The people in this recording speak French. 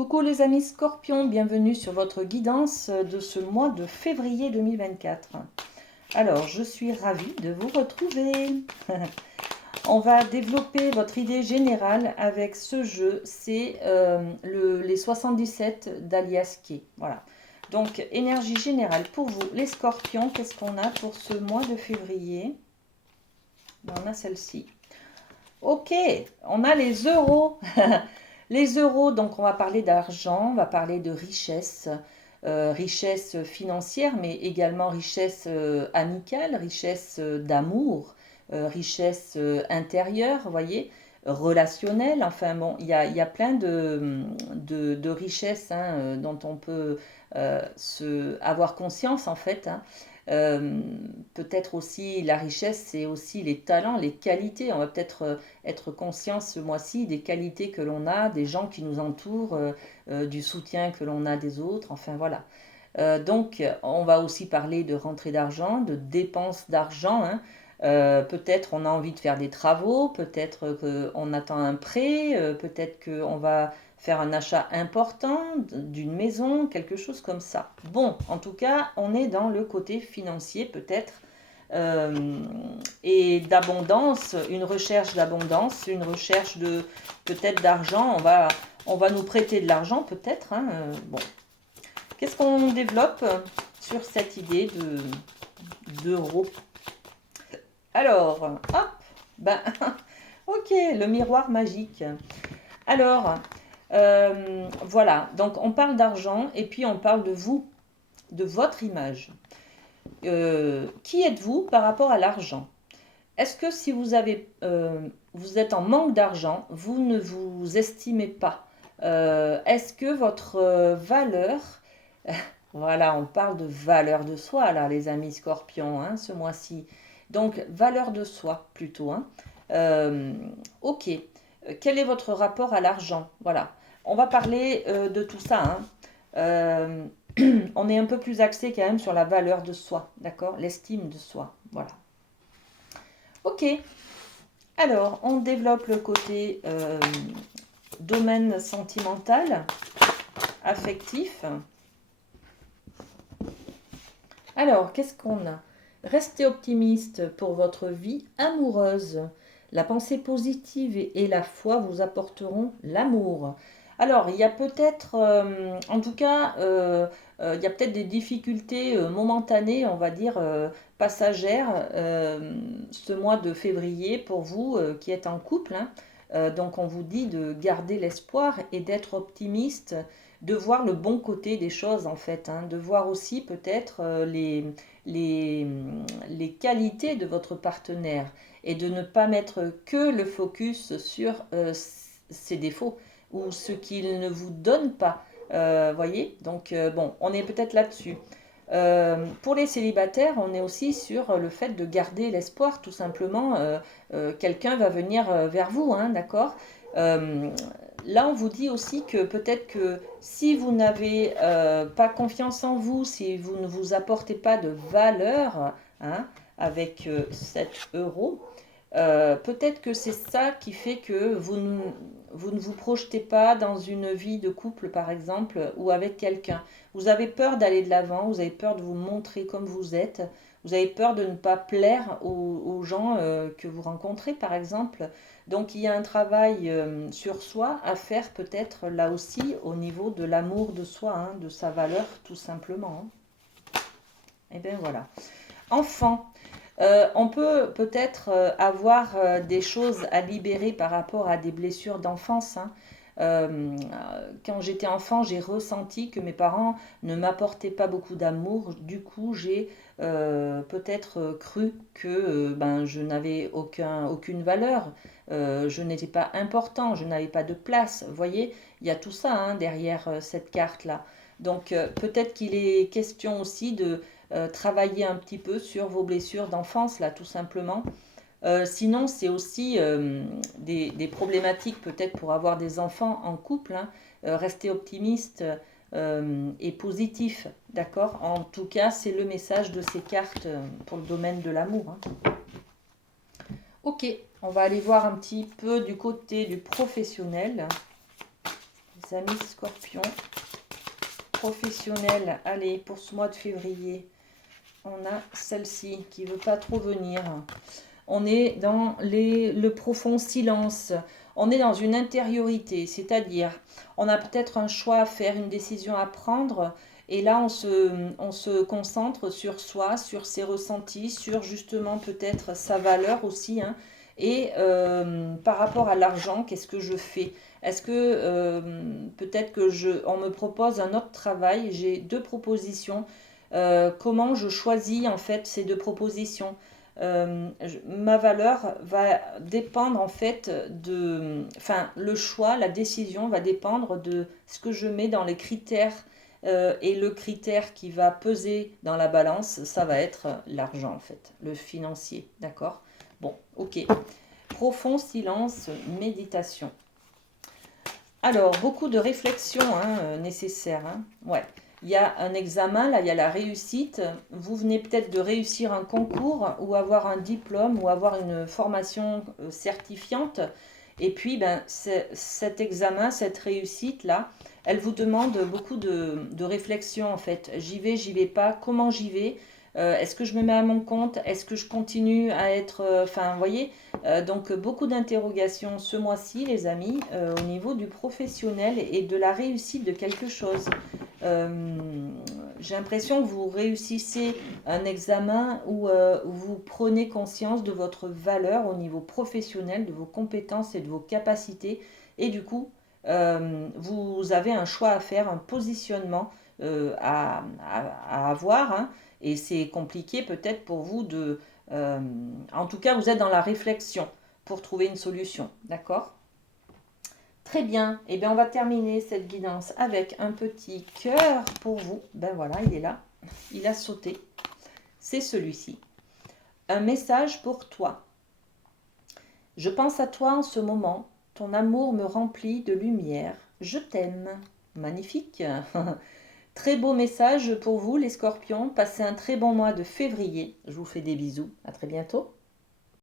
Coucou les amis Scorpions, bienvenue sur votre guidance de ce mois de février 2024. Alors, je suis ravie de vous retrouver. On va développer votre idée générale avec ce jeu, c'est les 77 d'Alias Kay. Voilà. Donc, énergie générale pour vous, les Scorpions, qu'est-ce qu'on a pour ce mois de février? Ben, on a celle-ci. Ok, on a les euros. Les euros, donc on va parler d'argent, on va parler de richesse, richesse financière, mais également richesse amicale, richesse d'amour, richesse intérieure, vous voyez, relationnelle. Enfin bon, il y a plein de richesses dont on peut avoir conscience en fait. Peut-être aussi la richesse, c'est aussi les talents, les qualités. On va peut-être être conscient ce mois-ci des qualités que l'on a, des gens qui nous entourent, du soutien que l'on a des autres. Enfin voilà. Donc on va aussi parler de rentrée d'argent, de dépenses d'argent. Peut-être on a envie de faire des travaux, peut-être qu'on attend un prêt, peut-être qu'on va faire un achat important d'une maison, quelque chose comme ça. Bon, en tout cas, on est dans le côté financier peut-être et d'abondance, une recherche d'abondance, une recherche de peut-être d'argent. On va nous prêter de l'argent peut-être. Bon, qu'est-ce qu'on développe sur cette idée d'euros? Alors, hop, ben, ok, le miroir magique. Alors, voilà, donc on parle d'argent et puis on parle de vous, de votre image. Qui êtes-vous par rapport à l'argent? Est-ce que si vous êtes en manque d'argent, vous ne vous estimez pas? Est-ce que votre valeur, voilà, on parle de valeur de soi là, les amis Scorpions, ce mois-ci. Donc valeur de soi plutôt. Ok. Quel est votre rapport à l'argent? Voilà. On va parler de tout ça. On est un peu plus axé quand même sur la valeur de soi, d'accord? L'estime de soi. Voilà. Ok. Alors, on développe le côté domaine sentimental, affectif. Alors, qu'est-ce qu'on a? Restez optimiste pour votre vie amoureuse. La pensée positive et la foi vous apporteront l'amour. Alors, il y a peut-être, en tout cas, il y a peut-être des difficultés momentanées, on va dire, passagères, ce mois de février pour vous qui êtes en couple. Donc, on vous dit de garder l'espoir et d'être optimiste, de voir le bon côté des choses, en fait, de voir aussi peut-être les qualités de votre partenaire et de ne pas mettre que le focus sur ses défauts ou ce qu'il ne vous donne pas. Voyez. Donc bon, on est peut-être là-dessus. Pour les célibataires, on est aussi sur le fait de garder l'espoir, tout simplement. Quelqu'un va venir vers vous, d'accord. Là, on vous dit aussi que peut-être que si vous n'avez pas confiance en vous, si vous ne vous apportez pas de valeur avec 7 euros, peut-être que c'est ça qui fait que vous ne vous projetez pas dans une vie de couple, par exemple, ou avec quelqu'un. Vous avez peur d'aller de l'avant, vous avez peur de vous montrer comme vous êtes, vous avez peur de ne pas plaire aux gens que vous rencontrez, par exemple. Donc il y a un travail sur soi à faire peut-être là aussi au niveau de l'amour de soi, de sa valeur, tout simplement. Et bien voilà. Enfant. On peut peut-être avoir des choses à libérer par rapport à des blessures d'enfance. Quand j'étais enfant, j'ai ressenti que mes parents ne m'apportaient pas beaucoup d'amour. Du coup, j'ai peut-être cru que je n'avais aucune valeur. Je n'étais pas important, je n'avais pas de place. Vous voyez, il y a tout ça derrière cette carte-là. Donc peut-être qu'il est question aussi de travailler un petit peu sur vos blessures d'enfance, là, tout simplement. Sinon, c'est aussi des problématiques peut-être pour avoir des enfants en couple. Rester optimiste et positif, d'accord? En tout cas, c'est le message de ces cartes pour le domaine de l'amour. Ok, on va aller voir un petit peu du côté du professionnel. les amis scorpions. Professionnel, allez, pour ce mois de février, on a celle-ci qui ne veut pas trop venir. On est dans le profond silence. On est dans une intériorité, c'est-à-dire, on a peut-être un choix à faire, une décision à prendre, et là, on se concentre sur soi, sur ses ressentis, sur justement peut-être sa valeur aussi, hein. Et par rapport à l'argent, qu'est-ce que je fais? Est-ce que peut-être que on me propose un autre travail? J'ai deux propositions. Comment je choisis en fait ces deux propositions? Ma valeur va dépendre en fait de, enfin le choix, la décision va dépendre de ce que je mets dans les critères et le critère qui va peser dans la balance, ça va être l'argent en fait, le financier, d'accord? Bon, ok. Profond silence, méditation. Alors, beaucoup de réflexions hein, nécessaires. Hein. Ouais. Il y a un examen, là, il y a la réussite. Vous venez peut-être de réussir un concours ou avoir un diplôme ou avoir une formation certifiante. Et puis, ben, cet examen, cette réussite-là, elle vous demande beaucoup de réflexion, en fait. J'y vais pas, comment j'y vais? Est-ce que je me mets à mon compte? Est-ce que je continue à être... Enfin, vous voyez, donc beaucoup d'interrogations ce mois-ci, les amis, au niveau du professionnel et de la réussite de quelque chose. J'ai l'impression que vous réussissez un examen où vous prenez conscience de votre valeur au niveau professionnel, de vos compétences et de vos capacités. Et du coup, vous avez un choix à faire, un positionnement à avoir. Hein, et c'est compliqué peut-être pour vous de... en tout cas, vous êtes dans la réflexion pour trouver une solution. D'accord? Très bien. Et bien, on va terminer cette guidance avec un petit cœur pour vous. Ben voilà, il est là. Il a sauté. C'est celui-ci. Un message pour toi. Je pense à toi en ce moment. Ton amour me remplit de lumière. Je t'aime. Magnifique. Très beau message pour vous, les scorpions. Passez un très bon mois de février. Je vous fais des bisous. À très bientôt.